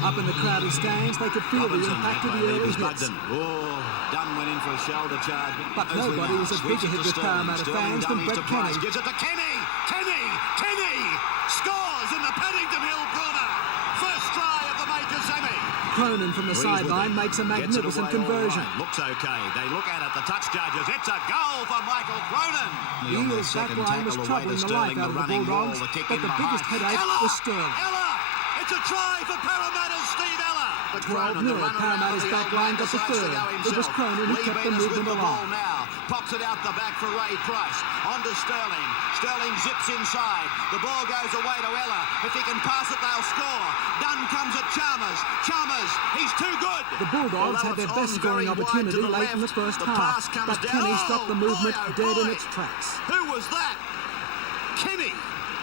Up in the crowded stands, they could feel the impact of the early hits. Dunn went in for a shoulder charge. But nobody was as big a hit with Parramatta fans than Brett Kenny. Gives it to Kenny! Kenny! Scores in the Paddington Hill corner! First try of the Maker semi. Cronin from the sideline makes a magnificent conversion. Looks okay. They look at it, the touch judges. It's a goal for Michael Cronin. The Eels' back line was troubling the life out of the Bulldogs, but the biggest headache was Sterling. Ella! It's a try for Parramatta's Steve Ella. 12-0, Parramatta's back line got the third. It was Cronin who kept the movement alive. Pops it out the back for Ray Price. On to Sterling. Sterling zips inside. The ball goes away to Ella. If he can pass it, they'll score. Dunn comes at Chalmers. He's too good. The Bulldogs had their best scoring opportunity late in the first half, but Kenny stopped the movement dead in its tracks. Who was that? Kenny.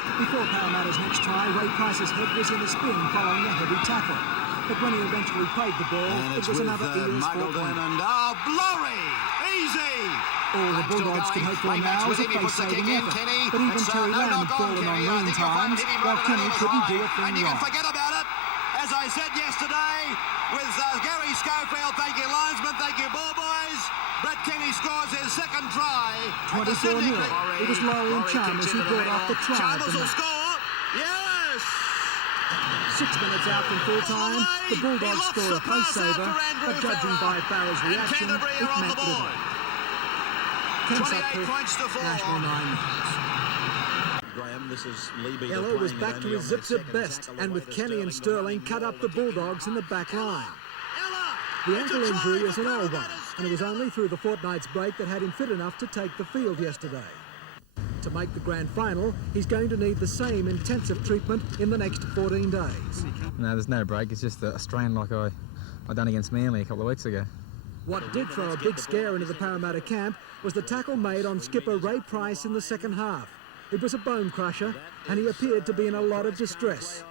Before Parramatta's next try, Ray Price's head was in a spin following a heavy tackle. But when he eventually played the ball, it was another Eels 4-point. Blurry! Easy! All the Bulldogs could hope for now is a face-saving effort. But even Terry Lamb had fallen on lean times, while Kenny couldn't do a thing and you wrong. can forget about it. As I said yesterday, with Gary Schofield, thank you linesman, thank you ball boys. Brett Kenny scores his second try. 24-0. It was Laurie and Chalmers who brought off the try. Chalmers will score. Yes! 6 minutes out from full time, the Bulldogs score a pace-saver, but judging by Farrell's reaction, it meant little. 28 points to 4. National 9 News. Ella was back to his zips at best, and with Kenny and Sterling cut up the Bulldogs in the back line. The ankle injury is an old one, and it was only through the fortnight's break that had him fit enough to take the field yesterday. To make the grand final, he's going to need the same intensive treatment in the next 14 days. No, there's no break. It's just a strain like I done against Manly a couple of weeks ago. What did throw a big scare into the Parramatta camp was the tackle made on skipper Ray Price in the second half. It was a bone crusher, and he appeared to be in a lot of distress.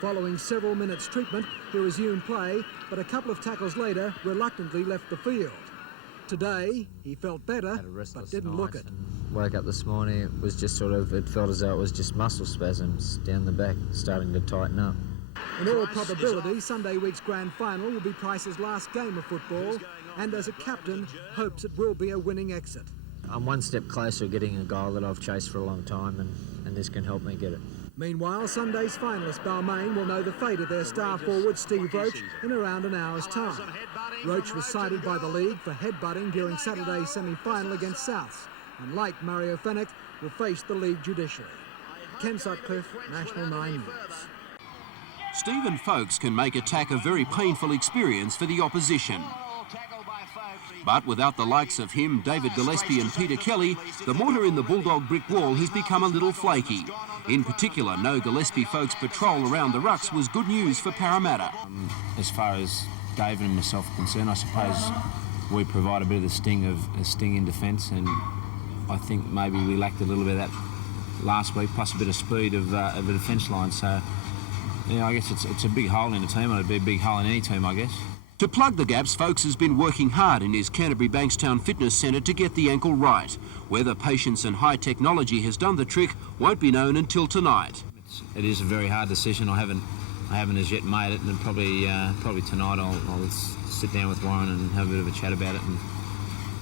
Following several minutes treatment, he resumed play, but a couple of tackles later reluctantly left the field. Today, he felt better, but didn't look it. Woke up this morning, it was just it felt as though it was just muscle spasms down the back, starting to tighten up. In all probability, Sunday week's grand final will be Price's last game of football, and as a captain, hopes it will be a winning exit. I'm one step closer to getting a goal that I've chased for a long time, and this can help me get it. Meanwhile, Sunday's finalists Balmain will know the fate of their star forward Steve Roach in around an hour's time. Roach was cited by the league for headbutting during Saturday's semi-final against Souths, and like Mario Fenech, will face the league judicially. Ken Sutcliffe, National 9 News. Stephen Folkes can make attack a very painful experience for the opposition. But without the likes of him, David Gillespie and Peter Kelly, the mortar in the Bulldog brick wall has become a little flaky. In particular, no Gillespie Folkes patrol around the rucks was good news for Parramatta. As far as David and myself are concerned, I suppose we provide a bit of the sting in defence, and I think maybe we lacked a little bit of that last week, plus a bit of speed of the defence line. So, yeah, I guess it's a big hole in the team, and it'd be a big hole in any team, I guess. To plug the gaps, Folkes has been working hard in his Canterbury Bankstown Fitness Centre to get the ankle right. Whether patience and high technology has done the trick won't be known until tonight. It is a very hard decision. I haven't as yet made it, and probably tonight I'll sit down with Warren and have a bit of a chat about it and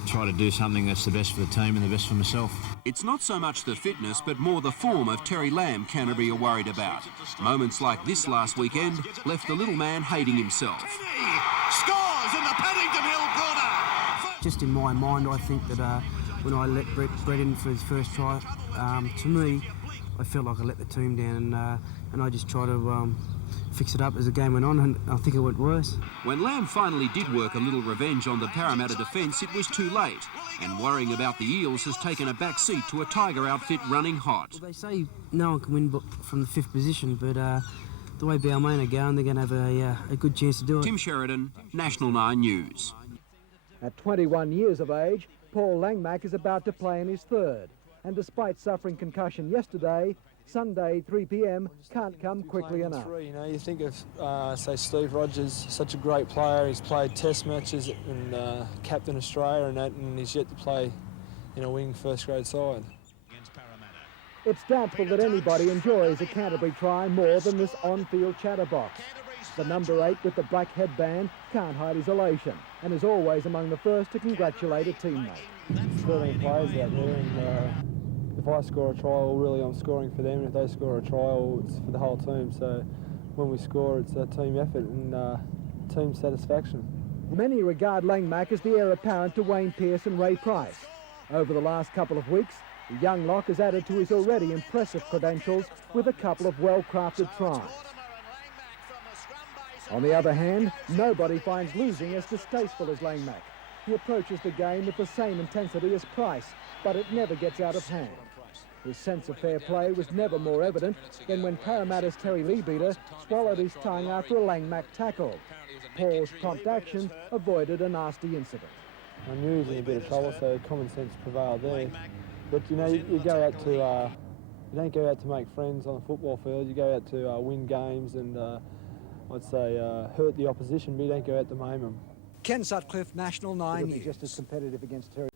try to do something that's the best for the team and the best for myself. It's not so much the fitness, but more the form of Terry Lamb Canterbury are worried about. Moments like this last weekend left the little man hating himself. Scores in the Paddington Hill corner. Just in my mind, I think that when I let Brett in for his first try, to me, I felt like I let the team down, and I just tried to fix it up as the game went on, and I think it went worse. When Lamb finally did work a little revenge on the Parramatta defence, it was too late, and worrying about the Eels has taken a back seat to a Tiger outfit running hot. Well, they say no one can win from the 5th position, but the way Balmain are going, they're going to have a good chance to do it. Tim Sheridan, National 9 News. At 21 years of age, Paul Langmack is about to play in his third, and despite suffering concussion yesterday, Sunday 3 p.m. can't come quickly enough. You know, you think of, say, Steve Rogers, such a great player. He's played Test matches and captain Australia and that, and he's yet to play in a wing first-grade side. It's doubtful that anybody enjoys a Canterbury try more than this on-field chatterbox. The number 8 with the black headband can't hide his elation and is always among the first to congratulate a teammate. 13 players out there, and if I score a try, really I'm scoring for them, and if they score a try, it's for the whole team. So when we score, it's a team effort and team satisfaction. Many regard Langmack as the heir apparent to Wayne Pearce and Ray Price. Over the last couple of weeks, the young lock has added to his already impressive credentials with a couple of well-crafted tries. On the other hand, nobody finds losing as distasteful as Langmack. He approaches the game with the same intensity as Price, but it never gets out of hand. His sense of fair play was never more evident than when Parramatta's Terry Leabeater swallowed his tongue after a Langmack tackle. Paul's prompt action avoided a nasty incident. I knew he was in a bit of trouble, so common sense prevailed there. But you know, you go out to, you don't go out to make friends on the football field. You go out to win games and I'd say hurt the opposition, but you don't go out to maim them. Ken Sutcliffe, National 9 News. Just as competitive against Terry.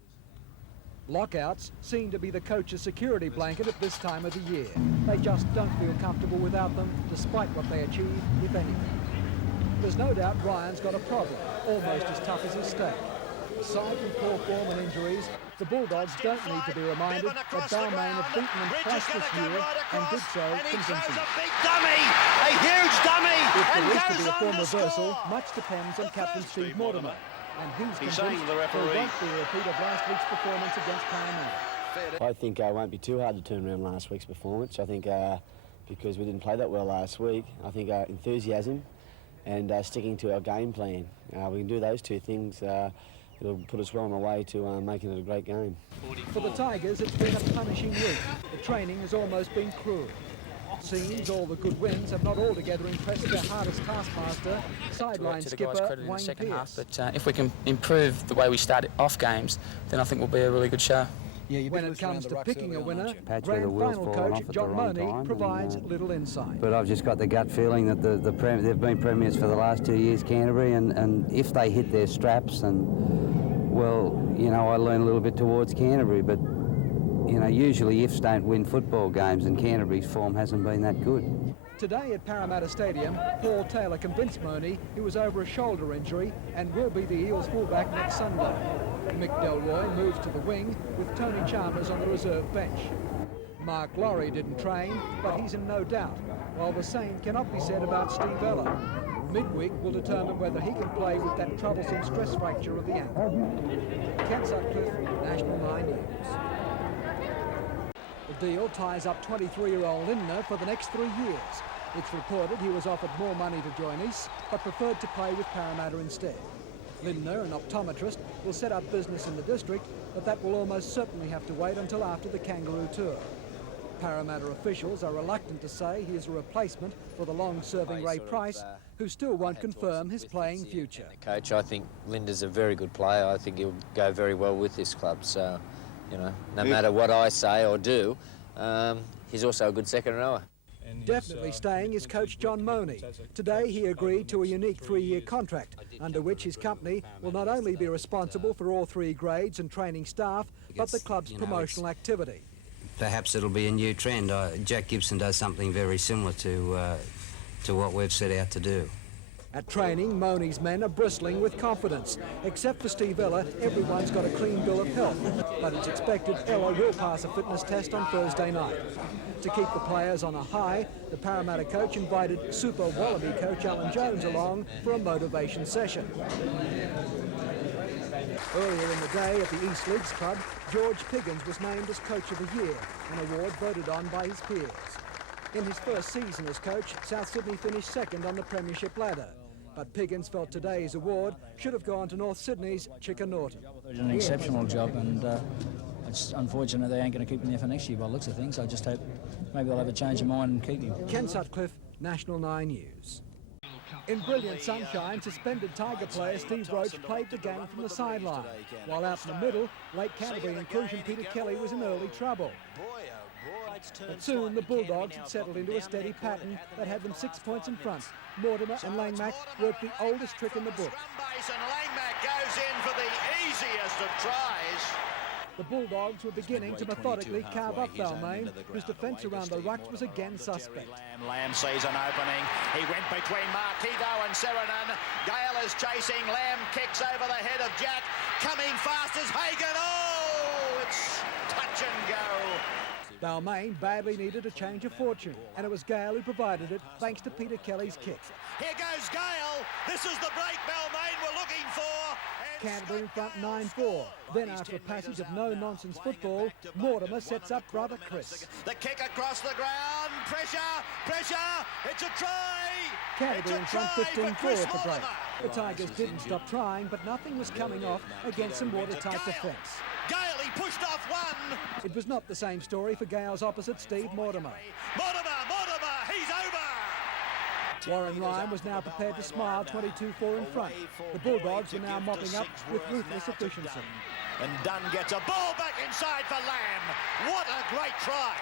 Lockouts seem to be the coach's security blanket at this time of the year. They just don't feel comfortable without them, despite what they achieve, if anything. There's no doubt Ryan's got a problem, almost as tough as his stake. Aside from poor form and injuries, the Bulldogs don't need to be reminded that Balmain have beaten them twice this year and did so convincingly. A big dummy, a huge dummy, If there and is to goes be a on form to reversal, score. much depends on Captain Steve Mortimer. And he's convinced saying to the there referee, won't be a repeat of last week's performance against Parramatta. I think it won't be too hard to turn around last week's performance. I think because we didn't play that well last week, I think enthusiasm and sticking to our game plan. We can do those two things. It'll put us well on the way to making it a great game. For the Tigers, it's been a punishing week. The training has almost been cruel. Seems all the good wins have not altogether impressed their hardest taskmaster, sideline skipper Wayne Pearce. But if we can improve the way we start off games, then I think we'll be a really good show. When it comes to picking a winner, grand final coach John Money provides little insight. But I've just got the gut feeling that they've been premiers for the last 2 years, Canterbury, and if they hit their straps, and well, you know, I lean a little bit towards Canterbury, but you know, usually ifs don't win football games, and Canterbury's form hasn't been that good. Today at Parramatta Stadium, Paul Taylor convinced Money he was over a shoulder injury and will be the Eels fullback next Sunday. Mick Delroy moves to the wing with Tony Chalmers on the reserve bench. Mark Laurie didn't train, but he's in no doubt, while the same cannot be said about Steve Ella. Midweek will determine whether he can play with that troublesome stress fracture of the ankle. Ken Sutcliffe, National 9 News. The deal ties up 23-year-old Lindner for the next 3 years. It's reported he was offered more money to join East, but preferred to play with Parramatta instead. Lindner, an optometrist, will set up business in the district, but that will almost certainly have to wait until after the Kangaroo Tour. Parramatta officials are reluctant to say he is a replacement for the long-serving Ray Price, who still won't confirm his playing future. Coach, I think Linda's a very good player. I think he'll go very well with this club. So, you know, no matter what I say or do, he's also a good second rower. Definitely staying is coach John Money. Today he agreed to a unique 3-year contract, under which his company will not only be responsible for all 3 grades and training staff, but the club's promotional activity. Perhaps it'll be a new trend. Jack Gibson does something very similar to what we've set out to do. At training, Money's men are bristling with confidence. Except for Steve Ella, everyone's got a clean bill of health. But it's expected Ella will pass a fitness test on Thursday night. To keep the players on a high, the Parramatta coach invited Super Wallaby coach Alan Jones along for a motivation session. Earlier in the day at the East Leagues Club, George Piggins was named as Coach of the Year, an award voted on by his peers. In his first season as coach, South Sydney finished second on the premiership ladder. But Piggins felt today's award should have gone to North Sydney's Chicka Norton. They did an exceptional job, and it's unfortunate they ain't going to keep him there for next year by the looks of things. I just hope maybe they'll have a change of mind and keep him. Ken Sutcliffe, National 9 News. In brilliant sunshine, suspended Tiger player Steve Roach played the game from the sideline, while out in the middle, late Canterbury inclusion Peter Kelly was in early trouble. But soon the Bulldogs had settled into a steady pattern that had them 6 points in front. Mortimer and Langmack worked the oldest trick in the book. And Langmack goes in for the easiest of tries. The Bulldogs were beginning to methodically carve up Balmain, whose defence around the rucks was again suspect. Lamb sees an opening. He went between Marquito and Seranan. Gale is chasing. Lamb kicks over the head of Jack. Coming fast is Hagan. Oh, it's touch and go. Balmain badly needed a change of fortune, and it was Gale who provided it, thanks to Peter Kelly's kick. Here goes Gale. This is the break Balmain were looking for. Canterbury in front 9-4. Then after a passage of no-nonsense football, Mortimer sets up brother Chris. The kick across the ground. Pressure, pressure. It's a try. Canterbury in front 15-4 at the break. The Tigers didn't stop trying, but nothing was coming off against some watertight defence. Gale, he pushed off one. It was not the same story for Gale's opposite, Steve Mortimer. Mortimer, he's over. Warren Ryan was now prepared to smile 22-4 in front. The Bulldogs were now mopping up with ruthless efficiency. And Dunn gets a ball back inside for Lamb. What a great try.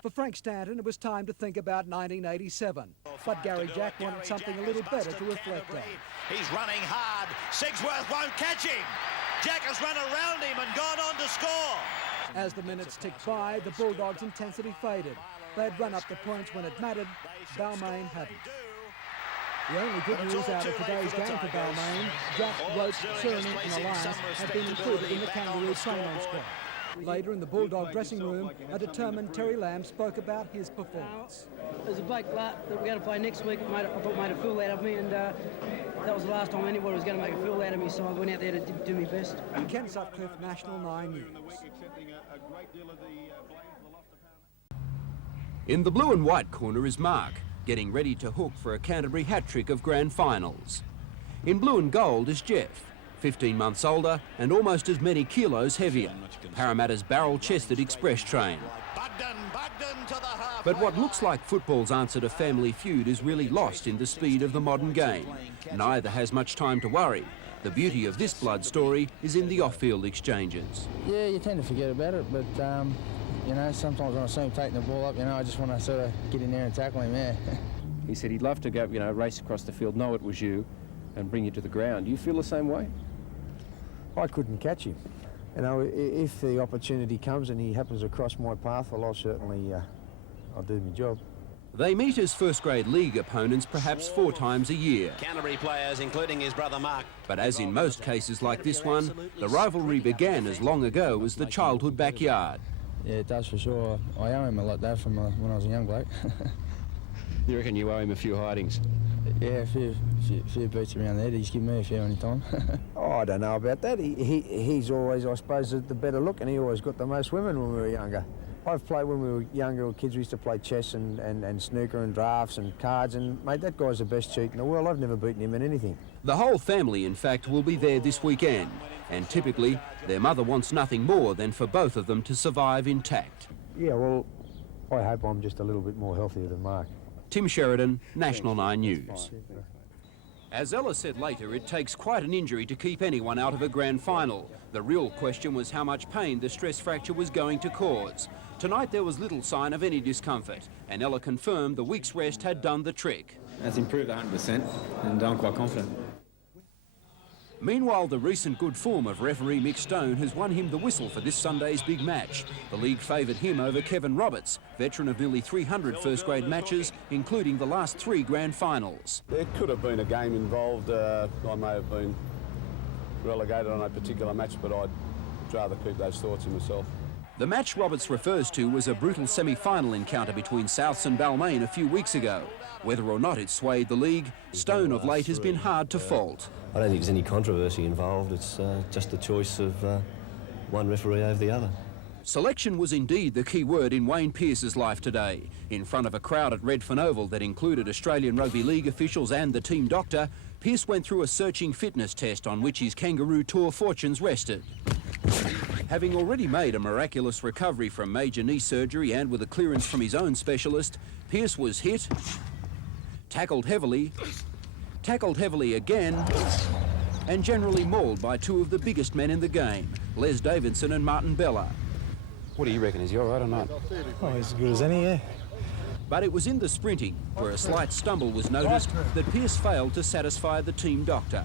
For Frank Stanton, it was time to think about 1987. But Gary Jack wanted something a little better to reflect on. He's running hard. Sigsworth won't catch him. Jack has run around him and gone on to score. As the minutes ticked by, the Bulldogs' intensity faded. They'd run up the points when it mattered. Balmain hadn't. The only good news out of today's game for Balmain, Jack, Roach, Seranan and Alliance had been included in the Kangaroo train-on squad. Later in the Bulldog dressing room, a determined Terry Lamb spoke about his performance. There's a bloke that we're going to play next week. I thought made a fool out of me, and that was the last time anybody was going to make a fool out of me, so I went out there to do my best. Ken Sutcliffe, National 9 News. In the blue and white corner is Mark, getting ready to hook for a Canterbury hat-trick of grand finals. In blue and gold is Jeff, 15 months older and almost as many kilos heavier, Parramatta's barrel-chested express train. But what looks like football's answer to Family Feud is really lost in the speed of the modern game. Neither has much time to worry. The beauty of this blood story is in the off-field exchanges. Yeah, you tend to forget about it, but you know, sometimes when I see him taking the ball up, you know, I just want to sort of get in there and tackle him, yeah. He said he'd love to go, you know, race across the field, know it was you, and bring you to the ground. Do you feel the same way? I couldn't catch him. You know, if the opportunity comes and he happens to cross my path, well, I'll certainly, I'll do my job. They meet as first-grade league opponents perhaps 4 times a year. Canterbury players, including his brother Mark. But as in most cases like this one, the rivalry began as long ago as the childhood backyard. Yeah, it does for sure. I owe him a lot, though, from when I was a young bloke. You reckon you owe him a few hidings? Yeah, a few beats around there. He's given me a few any time. Oh, I don't know about that. He's always, I suppose, the better look, and he always got the most women when we were younger. I've played when we were younger kids. We used to play chess and snooker and drafts and cards, and mate, that guy's the best cheat in the world. I've never beaten him in anything. The whole family, in fact, will be there this weekend, and typically their mother wants nothing more than for both of them to survive intact. Yeah, well, I hope I'm just a little bit more healthier than Mark. Tim Sheridan, National 9 News. As Ella said later, it takes quite an injury to keep anyone out of a grand final. The real question was how much pain the stress fracture was going to cause. Tonight there was little sign of any discomfort, and Ella confirmed the week's rest had done the trick. It's improved 100%, and I'm quite confident. Meanwhile, the recent good form of referee Mick Stone has won him the whistle for this Sunday's big match. The league favoured him over Kevin Roberts, veteran of nearly 300 first-grade matches, including the last 3 grand finals. There could have been a game involved. I may have been relegated on a particular match, but I'd rather keep those thoughts in myself. The match Roberts refers to was a brutal semi-final encounter between Souths and Balmain a few weeks ago. Whether or not it swayed the league, Stone of late has been hard to fault. I don't think there's any controversy involved. It's just the choice of one referee over the other. Selection was indeed the key word in Wayne Pearce's life today. In front of a crowd at Redfern Oval that included Australian Rugby League officials and the team doctor, Pearce went through a searching fitness test on which his Kangaroo Tour fortunes rested. Having already made a miraculous recovery from major knee surgery and with a clearance from his own specialist, Pearce was hit, tackled heavily again, and generally mauled by 2 of the biggest men in the game, Les Davidson and Martin Bella. What do you reckon? Is he all right or not? Oh, he's as good as any, yeah. But it was in the sprinting, where a slight stumble was noticed, that Pearce failed to satisfy the team doctor.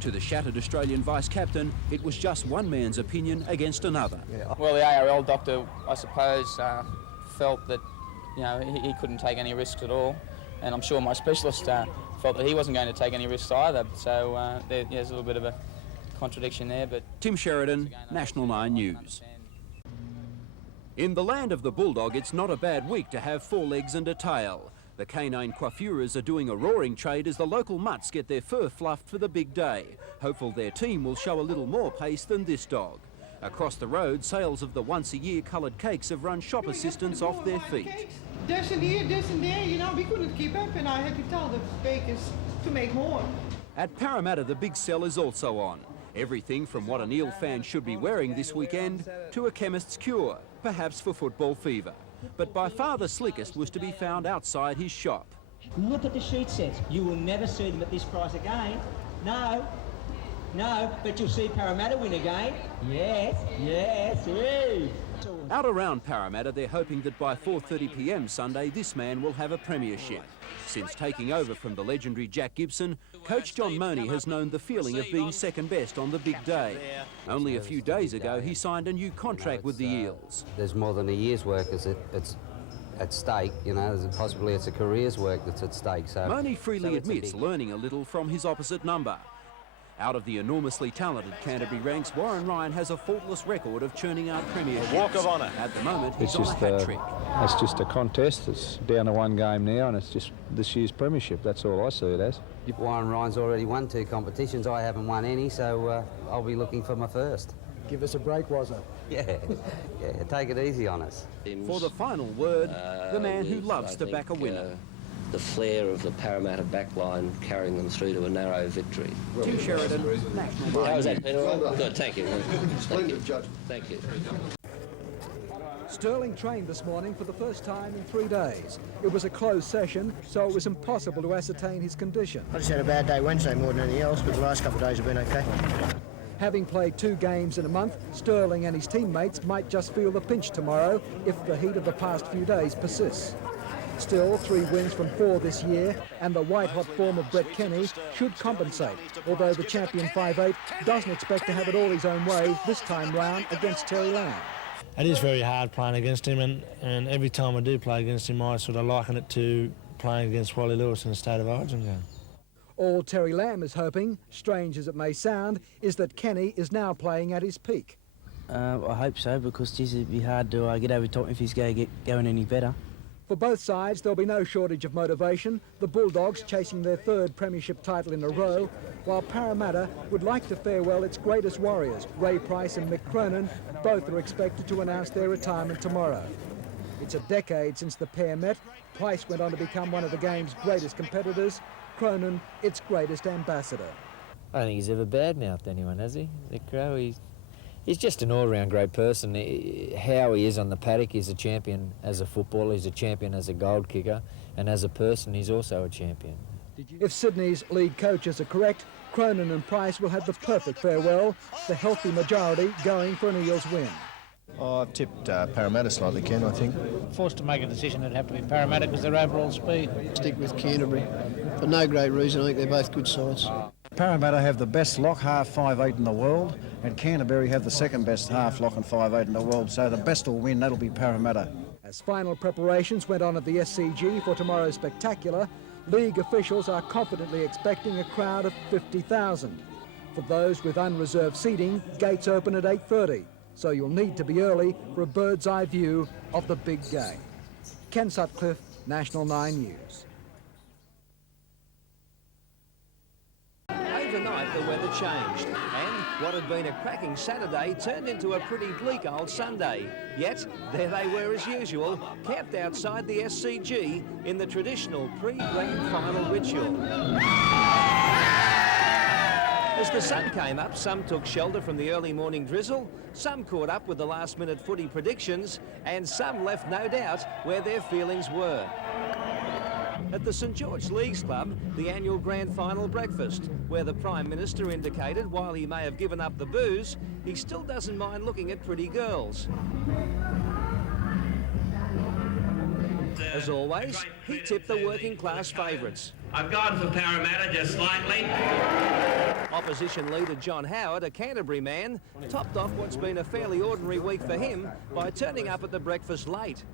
To the shattered Australian vice-captain, it was just one man's opinion against another. Well, the ARL doctor, I suppose, felt that, you know, he couldn't take any risks at all, and I'm sure my specialist felt that he wasn't going to take any risks either. So there's a little bit of a contradiction there. But Tim Sheridan, National 9 News. In the land of the bulldog, it's not a bad week to have 4 legs and a tail. The canine coiffurers are doing a roaring trade as the local mutts get their fur fluffed for the big day. Hopeful their team will show a little more pace than this dog. Across the road, sales of the once-a-year coloured cakes have run shop assistants off their feet. This and here, this and there, you know, we couldn't keep up, and I had to tell the bakers to make more. At Parramatta, the big sell is also on. Everything from what an eel fan should be wearing this weekend to a chemist's cure, perhaps for football fever. But by far the slickest was to be found outside his shop. Look at the sheet sets. You will never see them at this price again. No, but you'll see Parramatta win again. Yes. Out around Parramatta, they're hoping that by 4:30 p.m. Sunday, this man will have a premiership. Since taking over from the legendary Jack Gibson, coach John Mooney has known the feeling of being second best on the big day. Only a few days ago, he signed a new contract with the Eels. There's more than a year's work it's at stake, you know, possibly it's a career's work that's at stake. So Mooney freely admits learning a little from his opposite number. Out of the enormously talented Canterbury ranks, Warren Ryan has a faultless record of churning out premierships. Walk of honour. At the moment, he's on a hat-trick. It's just a contest. It's down to one game now, and it's just this year's premiership. That's all I see it as. Warren Ryan's already won 2 competitions. I haven't won any, so I'll be looking for my first. Give us a break, was it? Yeah, take it easy on us. For the final word, the man who loves to back a winner. The flair of the Parramatta backline carrying them through to a narrow victory. Tim Sheridan, National. How was that, Peter? Good, thank you. Splendid judgment. Thank you. Sterling trained this morning for the first time in 3 days. It was a closed session, so it was impossible to ascertain his condition. I just had a bad day Wednesday more than anything else, but the last couple of days have been okay. Having played 2 games in a month, Sterling and his teammates might just feel the pinch tomorrow if the heat of the past few days persists. Still, 3 wins from 4 this year, and the white-hot form of Brett Kenny should compensate, although the champion 5'8" doesn't expect to have it all his own way this time round against Terry Lamb. It is very hard playing against him, and every time I do play against him, I sort of liken it to playing against Wally Lewis in a State of Origin game. All Terry Lamb is hoping, strange as it may sound, is that Kenny is now playing at his peak. I hope so, because geez, it'd be hard to get over top if he's going any better. For both sides, there'll be no shortage of motivation, the Bulldogs chasing their 3rd premiership title in a row, while Parramatta would like to farewell its greatest warriors. Ray Price and Mick Cronin, both are expected to announce their retirement tomorrow. It's a decade since the pair met. Price went on to become one of the game's greatest competitors, Cronin its greatest ambassador. I don't think he's ever badmouthed anyone, has he? Nick Crow, he's just an all-round great person. How he is on the paddock, he's a champion as a footballer, he's a champion as a goal kicker, and as a person, he's also a champion. If Sydney's league coaches are correct, Cronin and Price will have the perfect farewell, the healthy majority going for an Eels win. Oh, I've tipped Parramatta slightly, Ken, I think. Forced to make a decision, it'd have to be Parramatta because their overall speed. Stick with Canterbury. For no great reason, I think they're both good sides. Parramatta have the best lock, half 5'8" in the world, and Canterbury have the 2nd best half lock and 5'8" in the world, so the best will win, that'll be Parramatta. As final preparations went on at the SCG for tomorrow's spectacular, league officials are confidently expecting a crowd of 50,000. For those with unreserved seating, gates open at 8:30, so you'll need to be early for a bird's eye view of the big game. Ken Sutcliffe, National 9 News. Overnight, the weather changed, and what had been a cracking Saturday turned into a pretty bleak old Sunday. Yet, there they were as usual, camped outside the SCG in the traditional pre-grand final ritual. As the sun came up, some took shelter from the early morning drizzle, some caught up with the last-minute footy predictions, and some left no doubt where their feelings were. At the St George Leagues Club, the annual grand final breakfast, where the Prime Minister indicated while he may have given up the booze, he still doesn't mind looking at pretty girls. As always, he tipped the working class favourites. I've gone for Parramatta just slightly. Opposition leader John Howard, a Canterbury man, topped off what's been a fairly ordinary week for him by turning up at the breakfast late.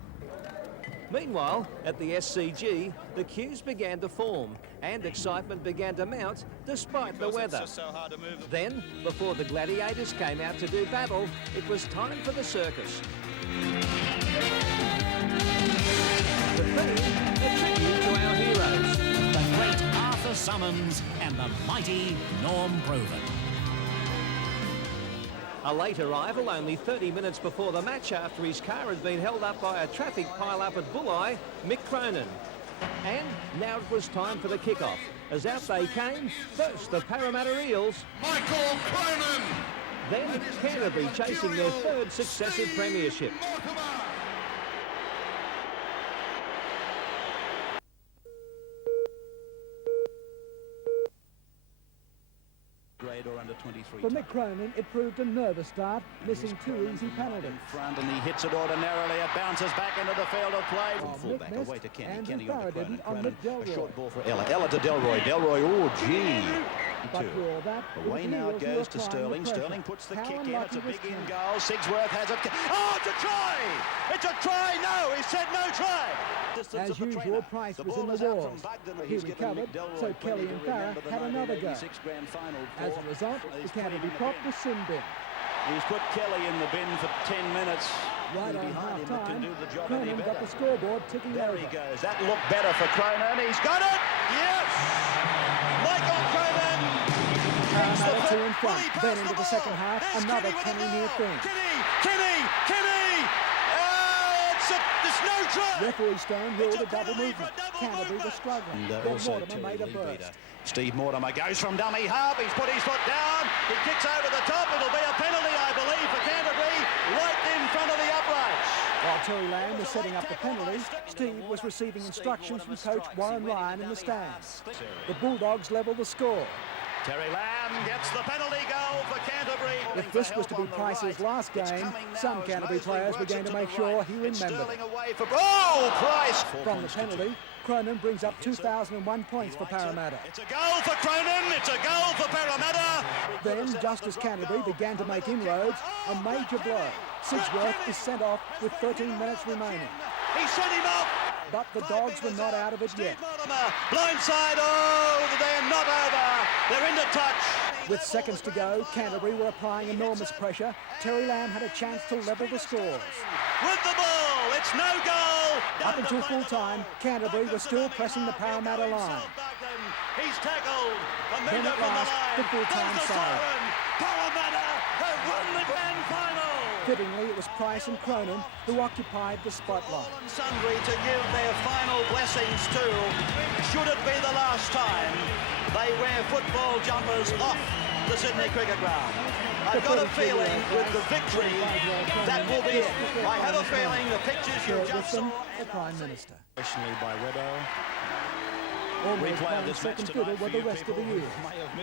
Meanwhile, at the SCG, the queues began to form and excitement began to mount despite the weather. Then, before the gladiators came out to do battle, it was time for the circus. The theme, a tribute to our heroes. The great Arthur Summons and the mighty Norm Proven. A late arrival only 30 minutes before the match after his car had been held up by a traffic pile-up at Bulli, Mick Cronin. And now it was time for the kick-off. As out they came, first the Parramatta Eels. Michael Cronin! Then Canterbury chasing their third successive premiership. Or under 23. For Mick Cronin, it proved a nervous start, missing two easy penalties. In front, and he hits it ordinarily. It bounces back into the field of play. Fullback away to Kenny. Kenny on to Cronin. A short ball for Ella. Ella to Delroy. Delroy, oh gee. But for all that, away now it goes to Sterling. Sterling puts the kick in. It's a big in goal. Sigsworth has it. Oh, it's a try! It's a try! No, he said no try. As usual, Price was in the wars. He recovered, so Kelly and Farah had another go. As a result, the Canterbury prop was sin bin. He's put Kelly in the bin for 10 minutes. Right on half-time, Cronin got the scoreboard ticking there over. He goes. That looked better for Cronin. He's got it! Yes! Michael Cronin! Parramatta 2 in front. Then into the second half, another Kenny near thing. Kenny! There's no try! Referee Stone ruled a double movement. Canterbury was struggling. And also Mortimer made a burst. Steve Mortimer goes from dummy half. He's put his foot down. He kicks over the top. It'll be a penalty, I believe, for Canterbury, right in front of the uprights. While Terry Lamb was setting up the penalties, Steve was receiving instructions from coach Warren Ryan in the stands. The Bulldogs levelled the score. Terry Lamb gets the penalty goal for Canterbury. If this was to be Price's last game, some Canterbury players were going to make sure he remembered. Oh, Price! From the penalty, Cronin brings up 2001 points for Parramatta. It's a goal for Cronin, it's a goal for Parramatta. Then, just as Canterbury began to make inroads, a major blow. Sigsworth is sent off with 13 minutes remaining. He sent him off! But the Dogs were not out of it yet. Blindside, oh, they're not over. They're into touch. With seconds to go, Canterbury were applying enormous pressure. Terry Lamb had a chance to level the scores. With the ball, it's no goal. Up until full time, Canterbury was still pressing the Parramatta line. He's tackled. Then at last, the full-time siren. Parramatta have won the grand final. Fittingly, it was Price and Cronin who occupied the spotlight. Sundry to give their final blessings to. Should it be the last time they wear football jumpers off the Sydney Cricket Ground? I've got a feeling with the victory that will be it. I have a feeling the pictures you just saw. The Prime Minister. Especially by Webber. Almost playing second fiddle were the rest of the year.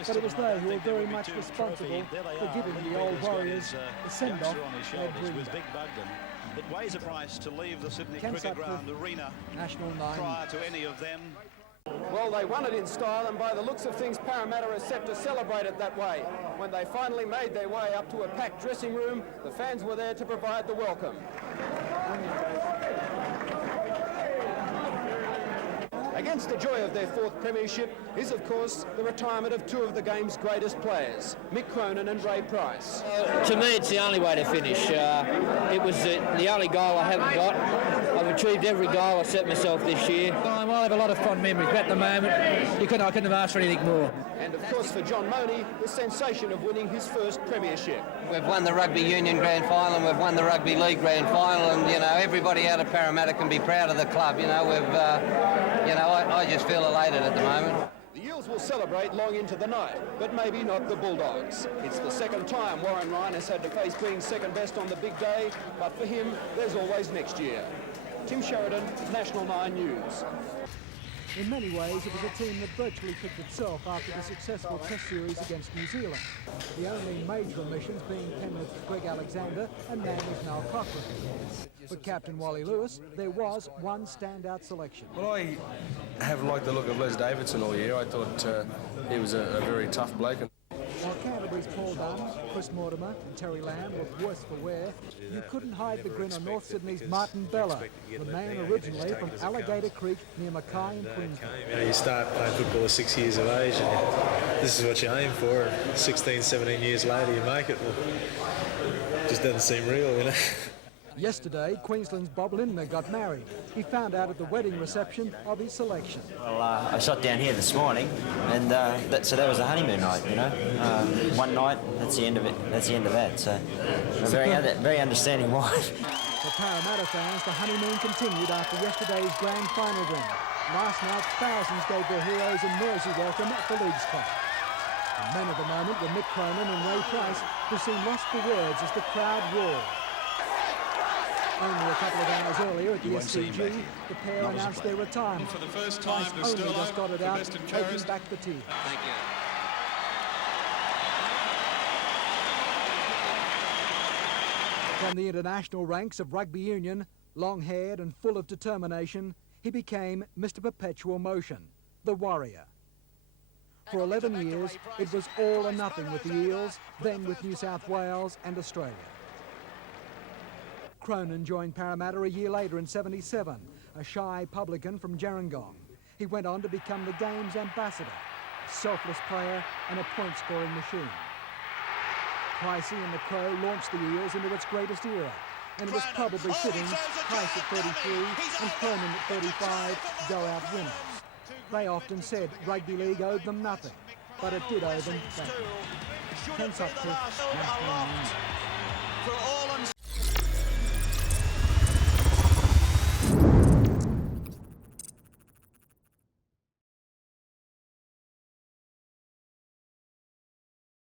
But it was they who were very much responsible for giving the old Warriors the send-off they dreamed of. It weighs a price to leave the Sydney Cricket Ground arena National 9 prior to any of them. Well, they won it in style, and by the looks of things, Parramatta are set to celebrate it that way. When they finally made their way up to a packed dressing room, the fans were there to provide the welcome. Against the joy of their fourth premiership is, of course, the retirement of two of the game's greatest players, Mick Cronin and Ray Price. To me, it's the only way to finish. It was the only goal I haven't got. I've achieved every goal I set myself this year. I have a lot of fond memories, but at the moment, I couldn't have asked for anything more. And, of course, for John Money, the sensation of winning his first premiership. We've won the Rugby Union Grand Final, and we've won the Rugby League Grand Final, and, you know, everybody out of Parramatta can be proud of the club. You know, I just feel elated at the moment. The Eels will celebrate long into the night, but maybe not the Bulldogs. It's the second time Warren Ryan has had to face being second best on the big day, but for him, there's always next year. Tim Sheridan, National 9 News. In many ways, it was a team that virtually picked itself after the successful Test series against New Zealand. The only major omissions being Penrith's Greg Alexander and Manly's Mal Cochrane. For Captain Wally Lewis, there was one standout selection. Well, I have liked the look of Les Davidson all year. I thought he was a very tough bloke. While Canterbury's Paul Dunn, Chris Mortimer and Terry Lamb looked worse for wear, you couldn't hide the grin on North Sydney's Martin Bella, the man originally from Alligator Creek near Mackay in Queensland. You start playing football at 6 years of age and this is what you aim for, and 16, 17 years later you make it. Well, it just doesn't seem real, you know. Yesterday, Queensland's Bob Lindner got married. He found out at the wedding reception of his selection. Well, I shot down here this morning, and so that was a honeymoon night, you know. One night, that's the end of it. That's the end of that. So, a very understanding wife. For Parramatta fans, the honeymoon continued after yesterday's grand final win. Last night, thousands gave their heroes a noisy welcome at the Leagues Club. And men of the moment were Mick Cronin and Ray Price, who seemed lost for words as the crowd roared. Only a couple of hours earlier at the SCG, the pair announced their retirement. For the first time, Price only just got it out, taking back the team. Thank you. From the international ranks of rugby union, long-haired and full of determination, he became Mr. Perpetual Motion, the Warrior. For 11 years, it was all or nothing with the Eels, then with New South Wales and Australia. Cronin joined Parramatta a year later in '77, a shy publican from Gerringong. He went on to become the game's ambassador, a selfless player and a point-scoring machine. Pricey and the Crow launched the Eels into its greatest era, and it was probably fitting Price at 33 and Cronin at 35 go out winners. They often said rugby league owed them nothing, but it did owe them that. Hence up to